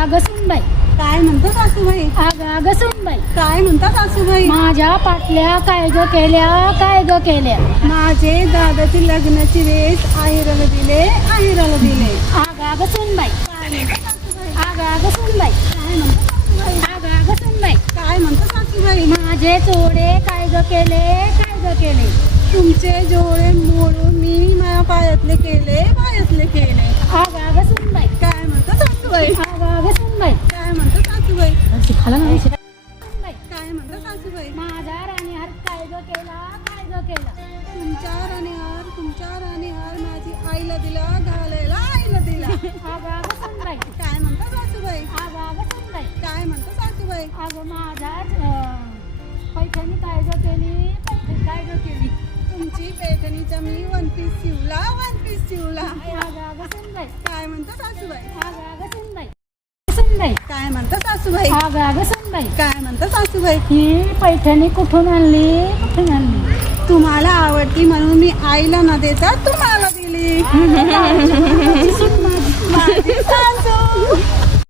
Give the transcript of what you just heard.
आग सुनबाई. काय म्हणतो सासूबाई? आग सुनबाई. काय म्हणतात सासूबाई? माझ्या पाटल्या काय ग केल्या, काय ग केल्या. माझे दादाची लग्नाची रेस आहेराला दिले, आहेराला दिले. आग सुनबाई. काय म्हणतात सासूबाई? आग सुनबाई. काय म्हणतात सासूबाई? आग सुनबाई. काय म्हणतात सासूबाई? माझे चोडे काय ग केले, काय ग केले. तुमचे जोडे मोडून मी माझ्या पायातले केले, पायातले केले. आग सुनबाई. काय म्हणतात सासूबाई? आग सुनबाई. काय म्हणतात सासूबाई? शिकायला नाही. काय म्हणतात सासूबाई? माझा राणीहार काय ग केला, काय ग केला. तुमच्या राणीहार माझी आईला दिला, घालायला आईला दिला. आग सुनबाई. काय म्हणतात सासूबाई? आग सुनबाई. काय म्हणतात सासूबाई? अगं माझ्याच पैठणी काय ग केली, पैठणी काय ग केली. तुमची पैठणीचा मी वन पीस शिवला, वन पीस शिवला. आग सुनबाई. काय म्हणतात सासूबाई? आग सुनबाई. सुनबाई. काय म्हणतात सासूबाई? आग सुनबाई. काय म्हणतात सासूबाई? ही पैठणी कुठून आणली, कुठून आणली. तुम्हाला आवडती म्हणून मी आईला न देता तुम्हाला दिली. माझी सून माझी. माझी सासू